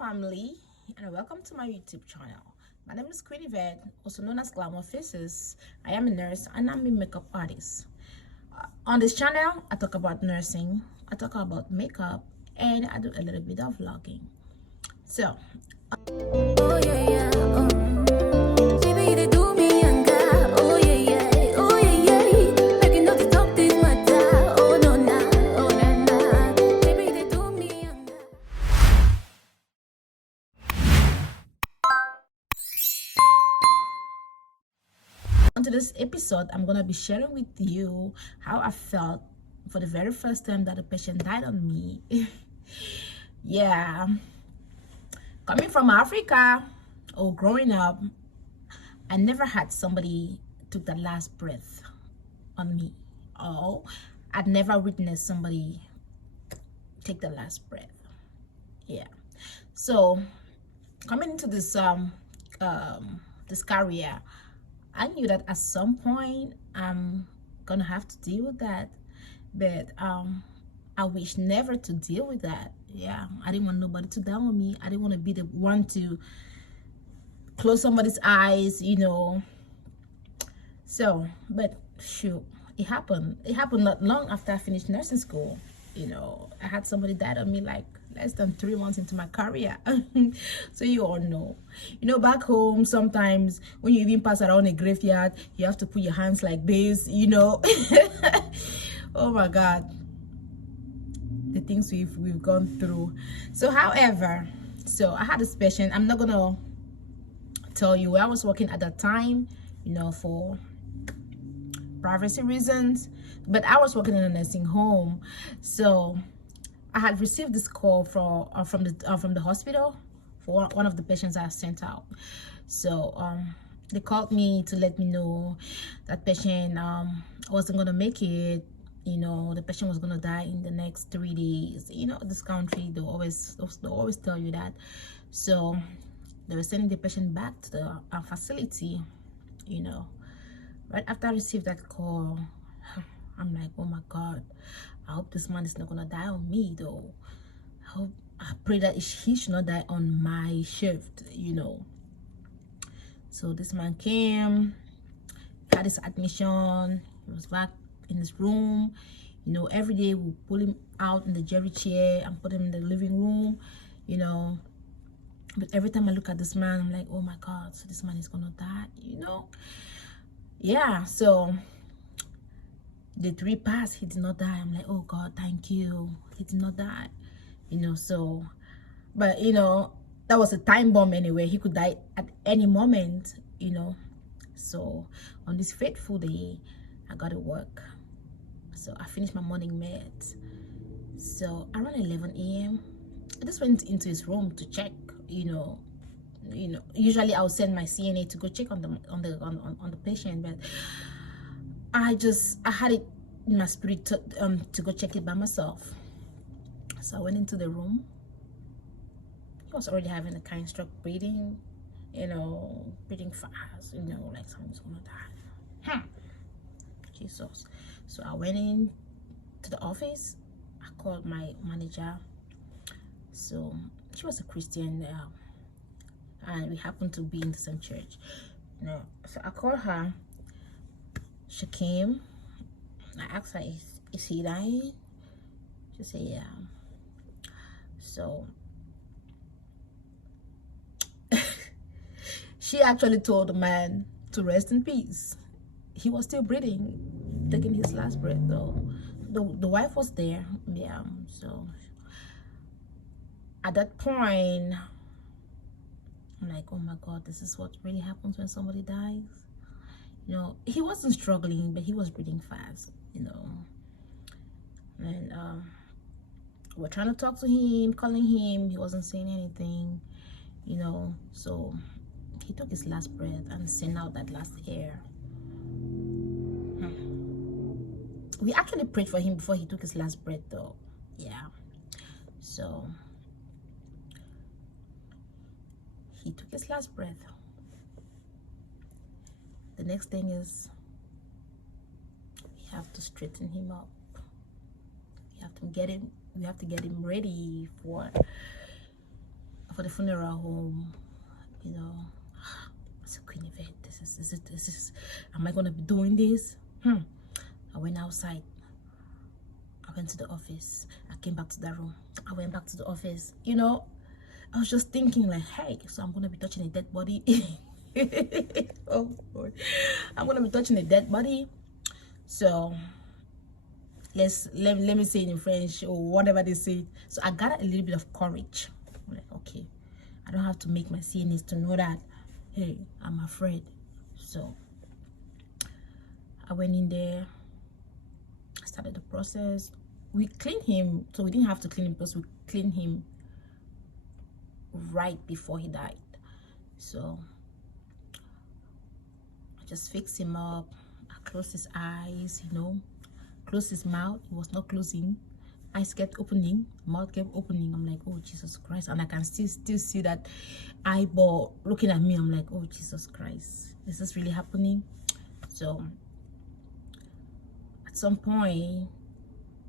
family, and welcome to my YouTube channel. My name is Queen Yvette, also known as Glamour Faces. I am a nurse and I'm a makeup artist. On this channel, I talk about nursing, I talk about makeup, and I do a little bit of vlogging. So, oh yeah, yeah. Baby, they do me younger. Oh yeah, yeah. Oh yeah, yeah. Making no to talk this matter. Oh no, nah. Oh nah, nah. Baby, they do me younger. Onto this episode, I'm gonna be sharing with you how I felt for the very first time that a patient died on me. Yeah, coming from Africa or growing up, I never had somebody took the last breath on me. Oh, I'd never witnessed somebody take the last breath. Yeah, so coming into this career, I knew that at some point I'm gonna have to deal with that, but I wish never to deal with that. Yeah, I didn't want nobody to die on me. I didn't want to be the one to close somebody's eyes, So, but shoot, it happened. It happened not long after I finished nursing school. I had somebody died on me like less than 3 months into my career. So you all know. Back home, sometimes when you even pass around a graveyard, you have to put your hands like this, Oh my God. The things we've gone through. So however, I had this patient. I'm not gonna tell you where I was working at that time, for privacy reasons, but I was working in a nursing home. So I had received this call from the hospital for one of the patients I sent out. So they called me to let me know that patient wasn't gonna make it. The patient was gonna die in the next 3 days. This country, they'll always tell you that. So they were sending the patient back to the facility. Right after I received that call, I'm like, oh my God, I hope this man is not gonna die on me though. I pray that he should not die on my shift. So this man came, got his admission. He was back in his room. Every day we pull him out in the jerry chair and put him in the living room. But every time I look at this man, I'm like, oh my God, so this man is gonna die. Yeah, so the 3 passed, he did not die. I'm like, oh God, thank you, he did not die. So, but that was a time bomb anyway. He could die at any moment. So on this fateful day, I got to work. So I finished my morning meds. So around 11 a.m. I just went into his room to check. Usually I'll send my CNA to go check on the patient, but I had it in my spirit to go check it by myself. So I went into the room. He was already having a kind stroke, breathing fast, like someone's gonna die. Jesus. So I went in to the office. I called my manager. So she was a Christian, and we happened to be in the same church. So I called her. She came. I asked her, is he dying? She said, yeah. So she actually told the man to rest in peace. He was still breathing, taking his last breath though. The wife was there. Yeah. So at that point, I'm like, oh my God, this is what really happens when somebody dies. He wasn't struggling, but he was breathing fast, and we're trying to talk to him, calling him. He wasn't saying anything, so he took his last breath and sent out that last air. We actually prayed for him before he took his last breath though. Yeah. So he took his last breath. The next thing is we have to straighten him up. We have to get him ready for for the funeral home, you know. It's a Queen event. This is am I gonna be doing this? I went outside. I went to the office. I came back to the room. I went back to the office. You know, I was just thinking like, hey, so I'm gonna be touching a dead body. Oh Lord, I'm gonna be touching a dead body. So let me say it in French or whatever they say. So I got a little bit of courage. I'm like, okay, I don't have to make my CNAs to know that, hey, I'm afraid. So I went in there. I started the process. We cleaned him, so we didn't have to clean him because we cleaned him right before he died. So I just fixed him up. I closed his eyes, you know, closed his mouth. It was not closing. Eyes kept opening, mouth kept opening. I'm like, oh Jesus Christ. And I can still see that eyeball looking at me. I'm like, oh Jesus Christ, is this really happening? So at some point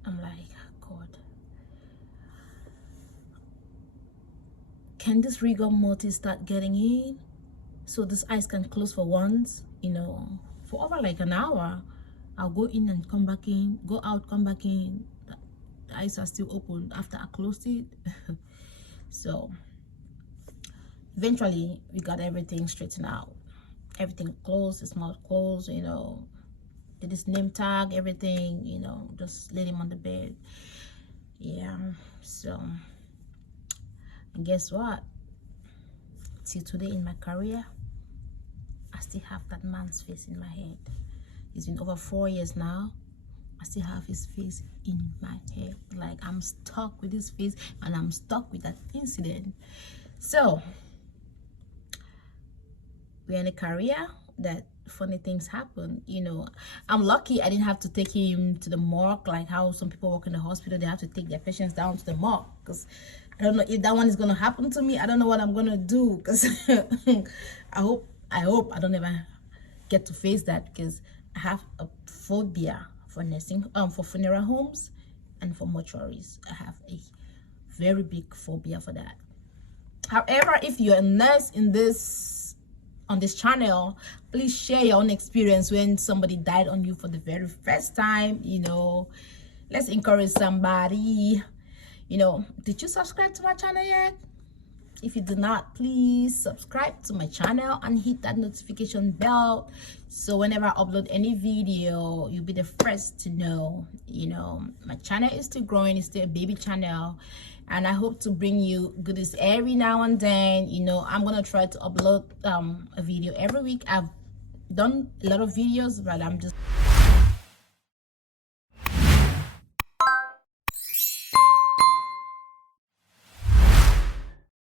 I'm like, God, can this rigor mortis start getting in so this eyes can close for once, you know, for over like an hour? I'll go in and come back in, go out, come back in. The eyes are still open after I closed it. So eventually we got everything straightened out. Everything closed, his mouth closed, you know, did his name tag, everything, you know, just laid him on the bed. Yeah, so, and guess what? Till today in my career, I still have that man's face in my head. It's been over 4 years now. I still have his face in my head. Like, I'm stuck with his face and I'm stuck with that incident. So we're in a career that funny things happen, you know. I'm lucky I didn't have to take him to the morgue like how some people work in the hospital. They have to take their patients down to the morgue, because I don't know if that one is gonna happen to me. I don't know what I'm gonna do, because I hope I don't ever get to face that, because I have a phobia for nursing, for funeral homes and for mortuaries. I have a very big phobia for that. However, if you're a nurse on this channel, please share your own experience when somebody died on you for the very first time. You know, let's encourage somebody. You know, did you subscribe to my channel yet? If you do not, please subscribe to my channel and hit that notification bell, so whenever I upload any video, you'll be the first to know. You know, my channel is still growing. It's still a baby channel, and I hope to bring you goodies every now and then. You know, I'm gonna try to upload a video every week. I've done a lot of videos, but I'm just